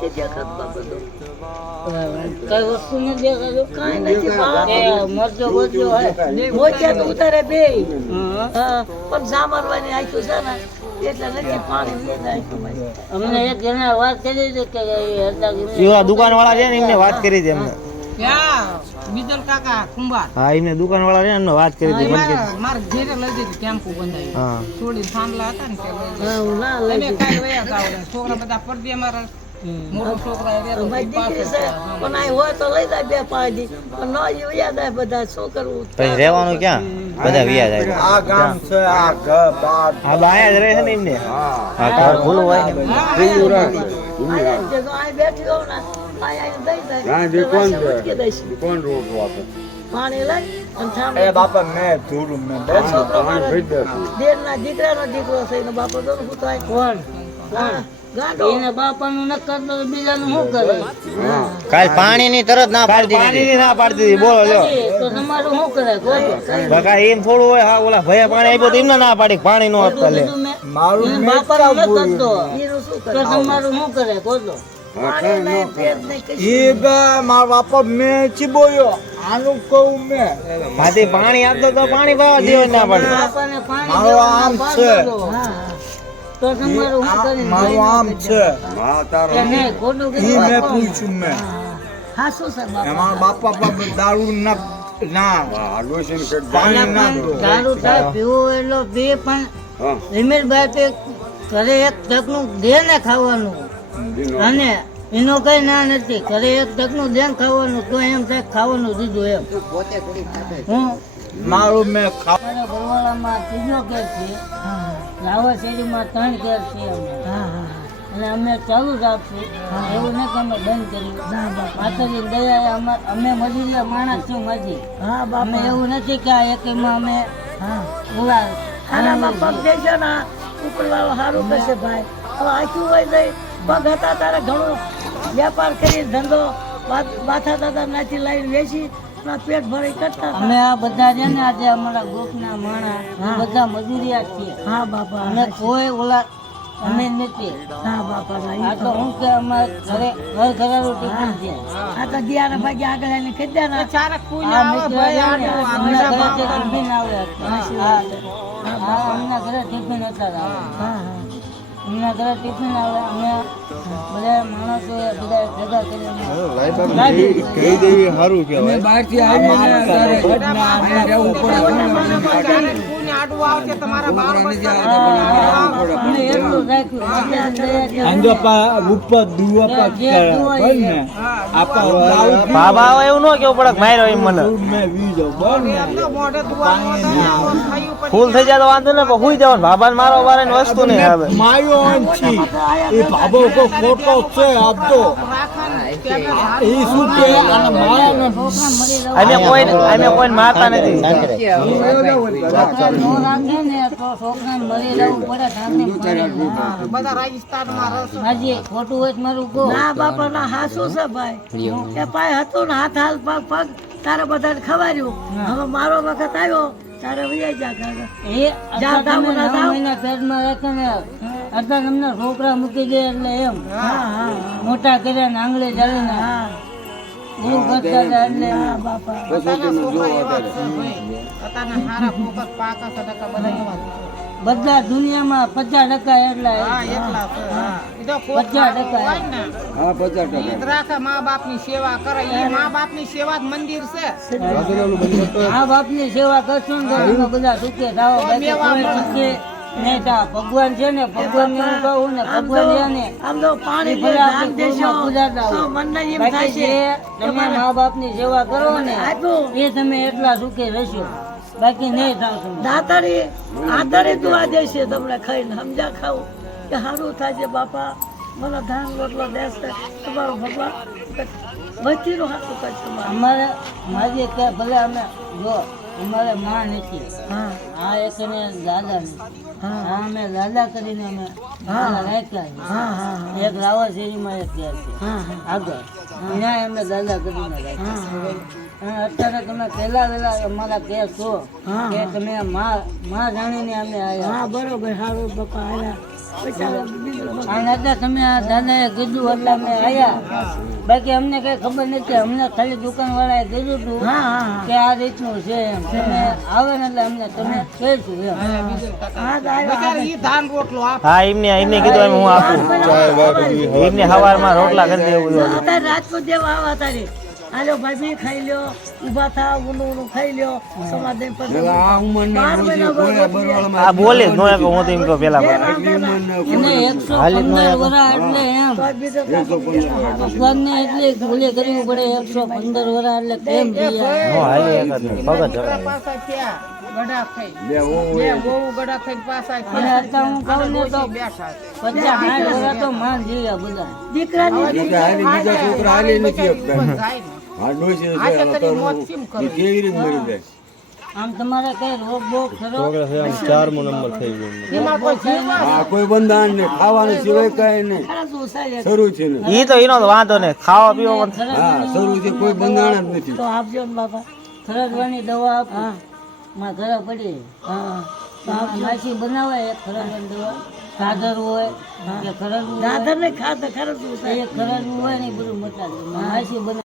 નથી દેખાતું બધું. કઈ વસ્તુ નથી દેખાતું. કાંઈ નથી મરજો ગોજો મોચ્યા તો ઉતારે બે પણ સામારવાની આખ્યું છે ને એટલે નથી પાણી વેચાય. અમને એક જણા વાત કરી હતી કે દુકાન વાળા છે ને એમને વાત કરી હતી એમને. બીજલ કાકા કુંભાર હા એમને દુકાન વાળા છે એમને વાત કરી હતી. મારે ઘેરે લઈ દીધું ટેમ્પો બંધાયું. હા થોડી થાંભલા હતા ને તે લઈ દીધું. હું ના લઈ અમે કાંઈ વયા જાવ છોકરા બધા પડદે અમારા મોટો છોકરા એ રહેતો મારી દીકરી છે પણ આ હોય તો લઈ જાય બે પાંચ દી પણ ન યાદ આવે બધા શું કરવું. પછી રહેવાનું ક્યાં બધા વ્યાજ આવે. આ ગામ છે આ ઘર બાર હા બાયા જ રહે છે ને એમને. હા ઘર ખુલ્લું હોય ને આ બેઠી હોઉં ને આ દઈ પાણી લઈ અને થાંભલે બાપા મેં ધૂળું મેં દેરના દીકરાનો દીકરો છે એનો બાપો તો શું થાય કોણ ગાંડો એના બાપાનું ન કરતો તો બીજાનું શું કરે? કાલ પાણીની તરત ના પાડી દીધી. પાણીની ના પાડી દીધી બોલો લ્યો. તો તમારું શું કરે? બકા એમ થોડું હોય. હા ઓલા ભયા પાણી આપ્યું તો એમને ના પાડી પાણી નો આપતા લે. મારું બાપાનું ન કરતો એનું શું કરે તો તમારું શું કરે? કોતો પાણી નહીં પેટ નહીં કશું. એ બે મારા બાપા મેં ચીબોયો આનું કહું મેં ભાતી પાણી આપતો તો પાણી પાવા દેવા ના પાડી. બાપાને પાણી મારો દેવાનું આમ પાડ છે. દો. તો તમારું શું કરીને મારું આમ છે કે નહીં ખોટું એ કીધું મેં બાપા? પૂછ્યું મેં હા શું છે બાપા એમાં બાપા બાપા દારૂ ના પાણી ના દો દારૂ થાય પીવું એટલો પીએ પણ રમેશભાઈ તે ઘરે એક તકનું દે ને ખાવાનું અને એનો કઈ ના નથી ઘરે એક તકનું દે ને ખાવાનું તો એમ થાય ખાવાનું દીધું એમ હું મારું મેં ખા મારા ઘરવાળામાં ત્રીજો કેસ છે લાવા શેરીમાં 3 કેસ છે અને અમે ચાલુ જ આપશું એવું નહીં કે અમે બંધ કર્યું માતાજી દયા અમે મજૂરિયા માણસ છું મજી હા અમે બાપા એવું નથી કે આ એકમાં અમે પૂરા આનામાં પગ દેજો ને ઉપરવાળો સારું કરશે ભાઈ. હવે આખું હોય જાય પગ હતા તારે ઘણો વેપાર કરી ધંધો બાથા દાદા નાથી લાવીને વેચી ના પેટ ભરી કરતા અમે આ બધા છે ને આજે અમારા ગ્રુપના માણસ બધા મજૂરિયા જ છીએ હા બાપા અને કોઈ ઓલા અમે નથી હા બાપા આ તો હું કે અમારે ઘરે ઘર ઘરારું ટિફિન છે આ તો દિયાના ભાગે આગળ એને ખીધા ને ચારે કોઈ આ આવે મિત્ર ભાઈ છે ને, આડું એમના આડું ઘરે ટિફિન આવે એમના ઘરે ટિફિન હતા એમના ઘરે ટિફિન આવે અમે બધા માણસો બધા ભેગા કરીને સારું કોઈને આડું આવે છે તમારા બાર અમે એટલું રાખ્યું ઉપર દુઆ બાબા આવે એવું ન કેવું પડે માર્યો એમ મને. મોઢે દુવાનું ફૂલ થઈ જાય તો વાંધો ને પણ હુઈ જવાનું. બાબાને મારો વારે વસ્તુ નહીં આવે. માયો છે એ બાબો કો ફોટો છે આપતો એ શું કે અને માયાને અમે કોઈ મારતા નથી. નો રાખે ને તો છોકરાને મરી રહેવું પડે ઠાકને બધા રાજસ્થાનમાં રસ હાજી ખોટું હોય તો મારું કહો ના બાપા ના હાસું છે ભાઈ એ પાય હતું ને હાથ હાલ પગ પગ તારે બધાને ખવાર્યું હવે મારો વખત આવ્યો તારે વૈયા જા કાકા એ અત્યારે તમે 9 મહિના પેટમાં રાખે ને અત્યારે તમને છોકરા મૂકી દે એટલે એમ મોટા કર્યા ને આંગળે ચાલીને ગુરુ કરતા હતા એટલે બાપા અત્યારના હારા ફોકસ પાકા સડકા બધા એવા જ છે. બધા દુનિયામાં 50% એટલા હા એટલા છે હા એ તો 50% હોય ને ઈદ રાખે મા બાપની સેવા કરે એ મા બાપની સેવા જ મંદિર છે આ બાપની સેવા કરશો ને તો તમે બધા સુખે થાઓ બાકી કોઈ સુખે નહીં થાવ. ભગવાન છે ને ભગવાન ને હું કહું ને ભગવાન છે ને આમ તો પાણી ભલે દાન આપણે દેશો કુળમાં પૂજાતા તો હોય. મનને એમ બાકી થાય છે જે તમે મા બાપની સેવા કરો ને આપ્યું એ તમે એટલા સુખે રહેશો બાકી નહીં થાવ તમે. દાતારી આધારે દુઆ દેશે તમને ખાઈને સમજા ખાવું કે સારું થાય છે બાપા મને ધાન રોટલો દેશે તમારો ભગવાન વચ્ચેનું હાથું કરશે અમારે માજી કે ભલે અમે જો અમારે માં નથી હા આ એક ને દાદા નથી આ અમે દાદા કરીને અમે રાખ્યા છે. હા હા એક રાવા શેરીમાં એક ઘેર છે હા આગળ ત્યાં અમે દાદા કરીને રાખ્યા. અને અત્યારે તમે પહેલા વહેલા અમારા ઘેર છો કે તમે માં જાણીને અમે આવ્યા. હા બરોબર સારું બાપા આવ્યા પછી અને એટલે તમે આ દાદાએ કીધું એટલે અમે આવ્યા. બાકી અમને કઈ ખબર નથી, અમને ખાલી દુકાન વાળાએ કીધું હતું હા હા કે આ રીતનું છે એમ. તમે આવે ને એટલે અમને તમે કહીશું એમ. હા તો આવ્યો. બિચારા ઈ ધાન રોટલો આપ હા એમને કીધું એમ હું આપું. એમને સવારમાં રોટલા કરી દેવું બધું. અત્યારે રાજકોટ જેવા આવા તારે હાલો ભાભી ખાઈ લ્યો, ઊભા થા, ઊંડું ખાઈ લ્યો, સમાધિ પછી 12 મહિના બરોબર આ બોલે જ નો એક હું તો એમ કહું પેલા એને 115 વર્ષ એટલે એમ ભગવાનને એટલી ભૂલે કરવી પડે. 115 વર્ષ એટલે કેમ જીયા? નો હાલી એક જ નહીં. પગ જ દીકરા ચડે. પાછા થયા ગડા થઈ બે વહુ ગડા થઈ પાછા અને થયા. અત્યારે હું કહું ને તો બેઠા 50-60 વર્ષ તો માન જીયા બધા. દીકરાની આમ તમારે કઈ રોગ બોગ ખરો? એમાં કોઈ જીવ કોઈ બંધાણ ને ખાવાનું સિવાય કઈ નહીં. ખરા ઉસાય શરૂ છે ને ઈ તો એનો તો વાંધો નહીં, ખાવા પીવા પણ હા શરૂ છે, કોઈ બંધાણ જ નથી. તો આપજો ને બાપા. ખરડવાની દવા આપો. માં ઘરે પડી હા તો આ માસી બનાવે એક ખરડવાની દવા. ખાધર હોય કે ખરડવું હોય. દાદર ને ખાતે ખરા ઉસાય એ ખરડવું હોય ને એ બધું મટા માસી બનાવે.